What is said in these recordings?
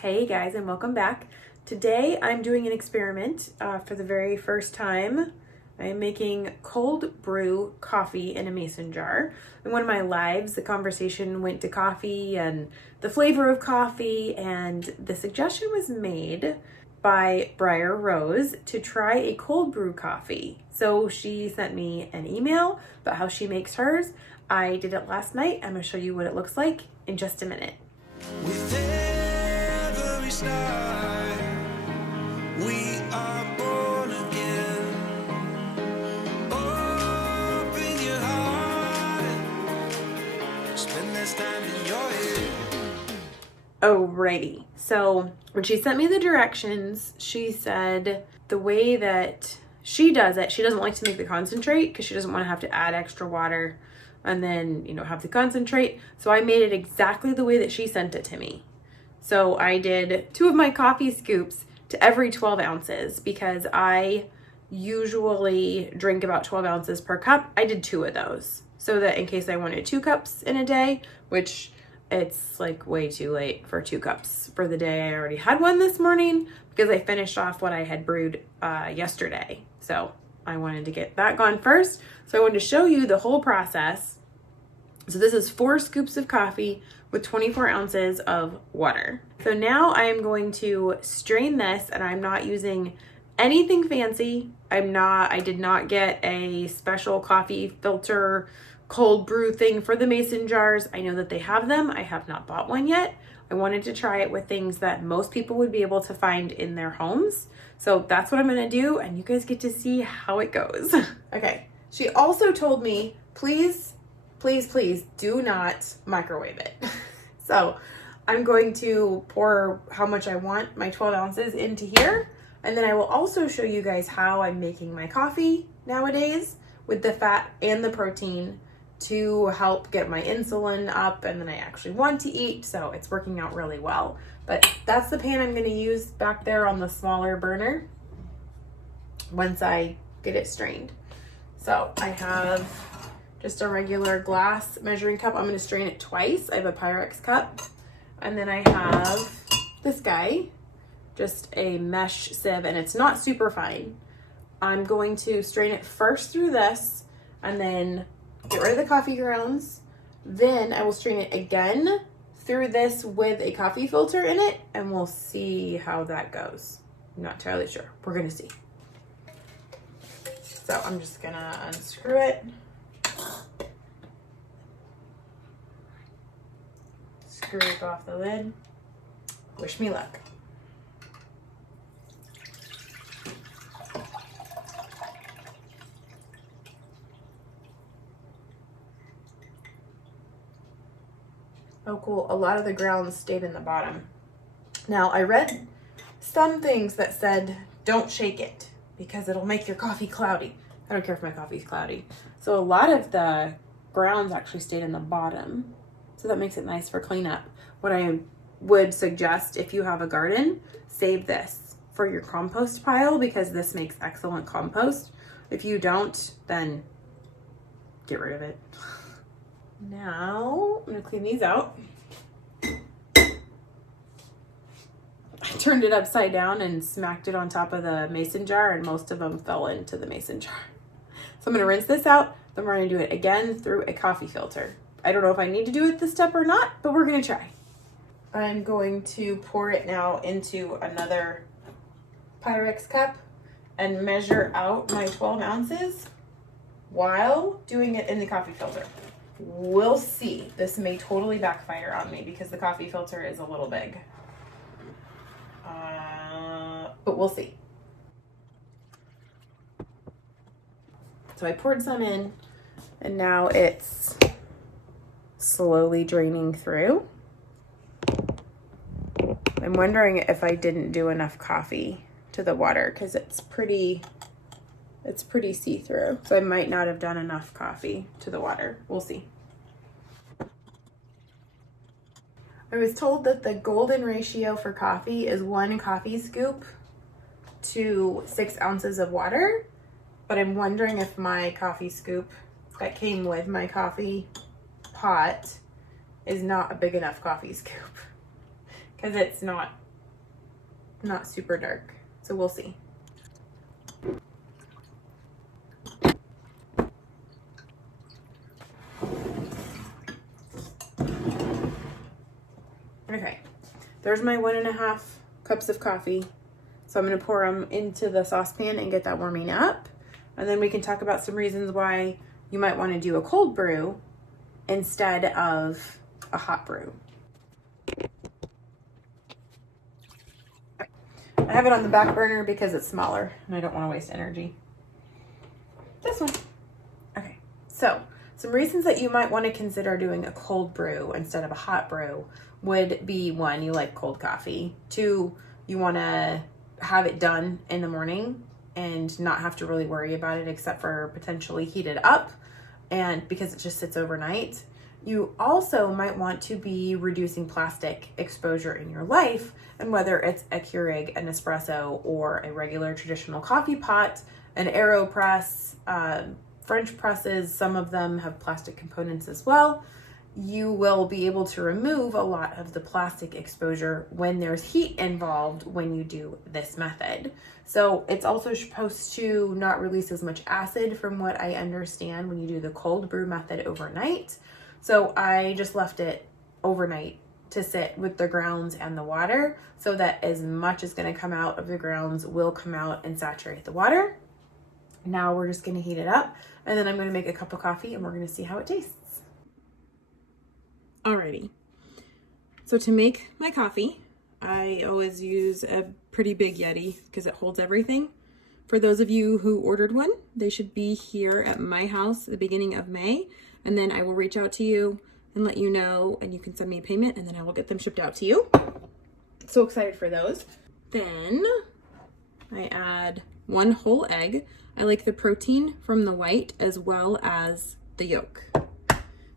Hey guys, and welcome back. Today I'm doing an experiment for the very first time. I am making cold brew coffee in a mason jar. In one of my lives, the conversation went to coffee and the flavor of coffee, and the suggestion was made by Briar Rose to try a cold brew coffee. So she sent me an email about how she makes hers. I did it last night. I'm going to show you what it looks like in just a minute. With every start, we are born again. Open your heart, spend this time in your head. Alrighty, so when she sent me the directions, she said the way that she does it, she doesn't like to make the concentrate because she doesn't want to have to add extra water and then, have the concentrate. So I made it exactly the way that she sent it to me. So I did 2 of my coffee scoops to every 12 ounces because I usually drink about 12 ounces per cup. I did 2 of those so that in case I wanted 2 cups in a day, which it's like way too late for 2 cups for the day. I already had one this morning because I finished off what I had brewed yesterday. So I wanted to get that gone first. So I wanted to show you the whole process. So this is 4 scoops of coffee with 24 ounces of water. So now I am going to strain this, and I'm not using anything fancy. I did not get a special coffee filter cold brew thing for the mason jars. I know that they have them. I have not bought one yet. I wanted to try it with things that most people would be able to find in their homes. So that's what I'm going to do, and you guys get to see how it goes. Okay. She also told me, please do not microwave it. So I'm going to pour how much I want, my 12 ounces, into here. And then I will also show you guys how I'm making my coffee nowadays with the fat and the protein to help get my insulin up, and then I actually want to eat, so it's working out really well. But that's the pan I'm going to use back there on the smaller burner once I get it strained. So I have just a regular glass measuring cup. I'm going to strain it twice. I have a Pyrex cup, and then I have this guy, just a mesh sieve, and it's not super fine. I'm going to strain it first through this and then get rid of the coffee grounds. Then I will strain it again through this with a coffee filter in it, and we'll see how that goes. I'm not entirely sure. We're going to see. So I'm just going to unscrew it. Screw off the lid. Wish me luck. Oh, cool. A lot of the grounds stayed in the bottom. Now, I read some things that said don't shake it because it'll make your coffee cloudy. I don't care if my coffee's cloudy. So a lot of the grounds actually stayed in the bottom. So that makes it nice for cleanup. What I would suggest, if you have a garden, save this for your compost pile because this makes excellent compost. If you don't, then get rid of it. Now, I'm going to clean these out. I turned it upside down and smacked it on top of the mason jar, and most of them fell into the mason jar. So I'm going to rinse this out, then we're going to do it again through a coffee filter. I don't know if I need to do it this step or not, but we're going to try. I'm going to pour it now into another Pyrex cup and measure out my 12 ounces while doing it in the coffee filter. We'll see. This may totally backfire on me because the coffee filter is a little big. But we'll see. So I poured some in, and now it's slowly draining through. I'm wondering if I didn't do enough coffee to the water because it's pretty see-through. So I might not have done enough coffee to the water. We'll see. I was told that the golden ratio for coffee is 1 coffee scoop to 6 ounces of water, but I'm wondering if my coffee scoop that came with my coffee pot is not a big enough coffee scoop because it's not not super dark. So we'll see. Okay, there's my 1.5 cups of coffee. So I'm gonna pour them into the saucepan and get that warming up. And then we can talk about some reasons why you might wanna do a cold brew instead of a hot brew. I have it on the back burner because it's smaller and I don't wanna waste energy. This one. Okay, so some reasons that you might wanna consider doing a cold brew instead of a hot brew would be: 1, you like cold coffee. 2, you wanna have it done in the morning and not have to really worry about it except for potentially heat it up, and because it just sits overnight. You also might want to be reducing plastic exposure in your life, and whether it's a Keurig, an espresso, or a regular traditional coffee pot, an AeroPress, French presses, some of them have plastic components as well. You will be able to remove a lot of the plastic exposure when there's heat involved when you do this method. So it's also supposed to not release as much acid from what I understand when you do the cold brew method overnight. So I just left it overnight to sit with the grounds and the water so that as much as going to come out of the grounds will come out and saturate the water. Now we're just going to heat it up, and then I'm going to make a cup of coffee and we're going to see how it tastes. Alrighty, so to make my coffee, I always use a pretty big Yeti because it holds everything. For those of you who ordered one, they should be here at my house at the beginning of May, and then I will reach out to you and let you know, and you can send me a payment, and then I will get them shipped out to you. So excited for those. Then I add 1 whole egg. I like the protein from the white as well as the yolk.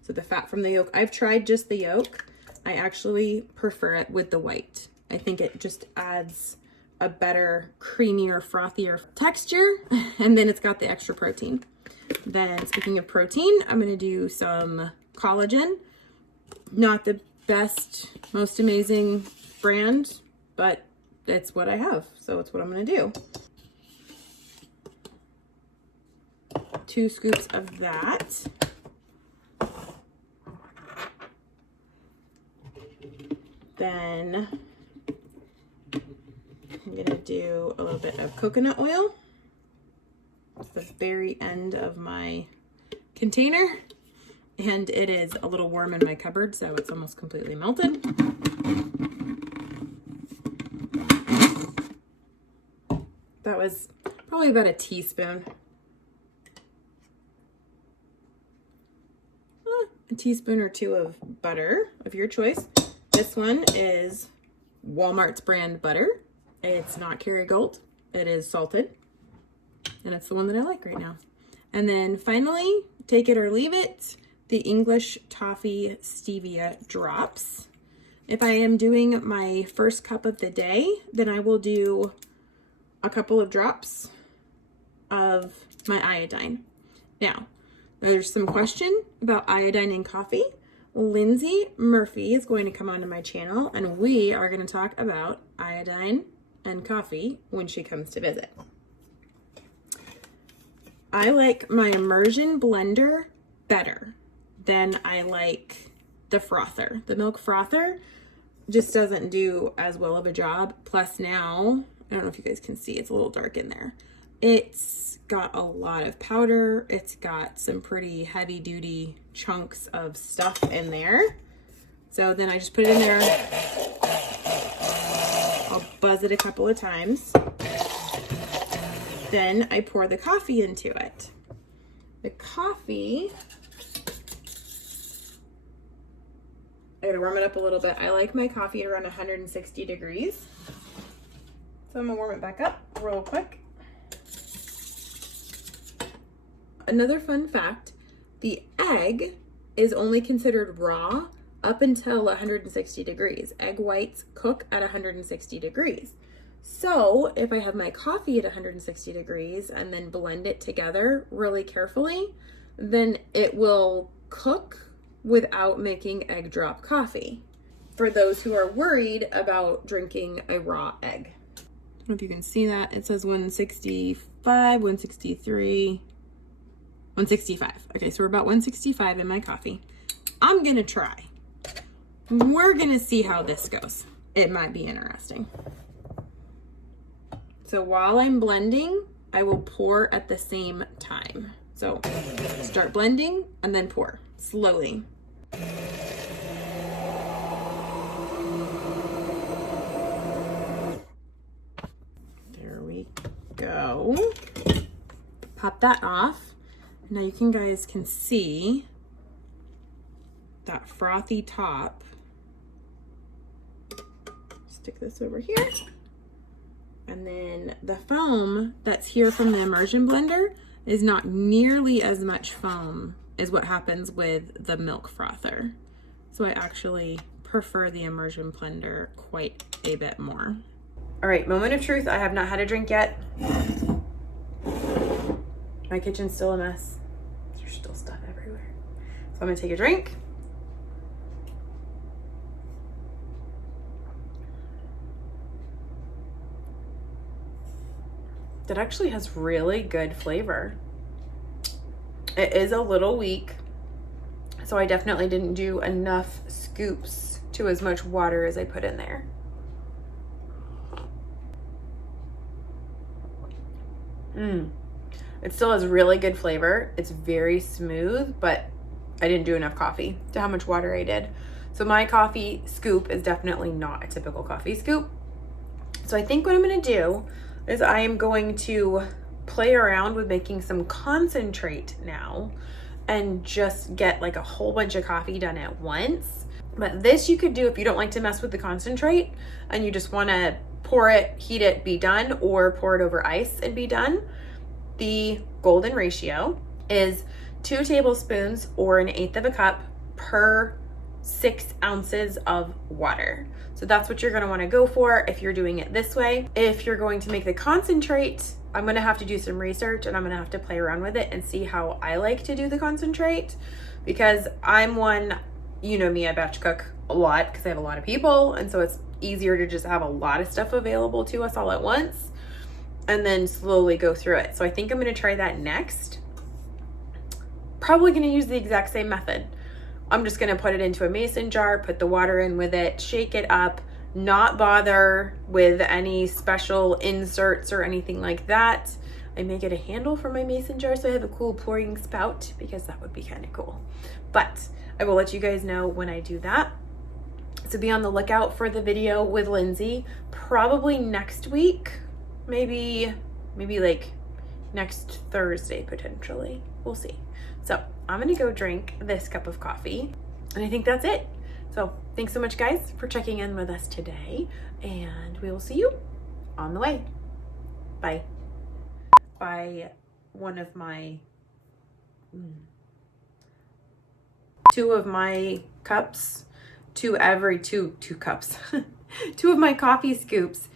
So the fat from the yolk. I've tried just the yolk. I actually prefer it with the white. I think it just adds a better, creamier, frothier texture, and then it's got the extra protein. Then speaking of protein, I'm gonna do some collagen. Not the best, most amazing brand, but it's what I have, so it's what I'm gonna do. 2 scoops of that. Then I'm gonna do a little bit of coconut oil. It's the very end of my container, and it is a little warm in my cupboard, so it's almost completely melted. That was probably about a teaspoon. A teaspoon or 2 of butter of your choice. This one is Walmart's brand butter. It's not Kerrygold. It is salted. And it's the one that I like right now. And then finally, take it or leave it, the English Toffee Stevia drops. If I am doing my first cup of the day, then I will do a couple of drops of my iodine. Now, there's some question about iodine in coffee. Lindsay Murphy is going to come onto my channel, and we are going to talk about iodine and coffee when she comes to visit. I like my immersion blender better than I like the frother. The milk frother just doesn't do as well of a job. Plus now, I don't know if you guys can see, it's a little dark in there. It's got a lot of powder. It's got some pretty heavy duty chunks of stuff in there. So then I just put it in there. I'll buzz it a couple of times. Then I pour the coffee into it. The coffee, I gotta warm it up a little bit. I like my coffee around 160 degrees. So I'm gonna warm it back up real quick. Another fun fact, the egg is only considered raw up until 160 degrees. Egg whites cook at 160 degrees. So if I have my coffee at 160 degrees and then blend it together really carefully, then it will cook without making egg drop coffee. For those who are worried about drinking a raw egg. know if you can see that. It says 165, 163, 165. Okay, so we're about 165 in my coffee. I'm gonna try. We're gonna see how this goes. It might be interesting. So while I'm blending, I will pour at the same time. So start blending and then pour slowly. There we go. Pop that off. Now you guys can see that frothy top. Stick this over here. And then the foam that's here from the immersion blender is not nearly as much foam as what happens with the milk frother. So I actually prefer the immersion blender quite a bit more. All right, moment of truth. I have not had a drink yet. My kitchen's still a mess. There's still stuff everywhere. So I'm gonna take a drink. That actually has really good flavor. It is a little weak, so I definitely didn't do enough scoops to as much water as I put in there. It still has really good flavor. It's very smooth, but I didn't do enough coffee to how much water I did. So my coffee scoop is definitely not a typical coffee scoop. So I think what I'm gonna do is I am going to play around with making some concentrate now and just get like a whole bunch of coffee done at once. But this you could do if you don't like to mess with the concentrate and you just want to pour it, heat it, be done, or pour it over ice and be done. The golden ratio is 2 tablespoons or 1/8 of a cup per 6 ounces of water. So that's what you're gonna wanna go for if you're doing it this way. If you're going to make the concentrate, I'm gonna have to do some research and I'm gonna have to play around with it and see how I like to do the concentrate, because I'm one, you know me, I batch cook a lot because I have a lot of people, and so it's easier to just have a lot of stuff available to us all at once and then slowly go through it. So I think I'm gonna try that next. Probably gonna use the exact same method. I'm just gonna put it into a mason jar, put the water in with it, shake it up, not bother with any special inserts or anything like that. I may get a handle for my mason jar so I have a cool pouring spout, because that would be kind of cool. But I will let you guys know when I do that. So be on the lookout for the video with Lindsay, probably next week, maybe like next Thursday potentially. We'll see. So I'm gonna go drink this cup of coffee, and I think that's it. So thanks so much, guys, for checking in with us today, and we will see you on the way. Bye. By one of my 2 of my cups to every two cups 2 of my coffee scoops.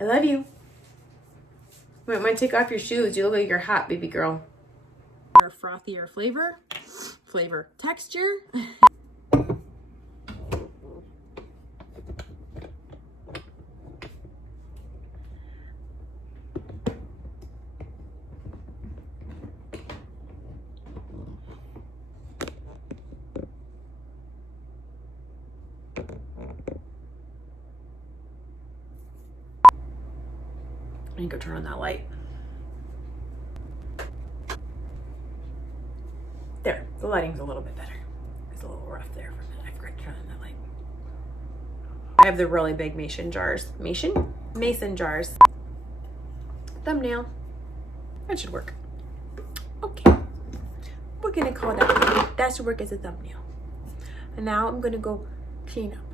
I love you. You might take off your shoes. You look like you're hot, baby girl. Or frothier flavor, texture. I need to go turn on that light. There, the lighting's a little bit better. It's a little rough there for a minute. I forgot to turn on that light. I have the really big mason jars. Mason jars. Thumbnail. That should work. Okay. We're gonna call that should work as a thumbnail. And now I'm gonna go clean up.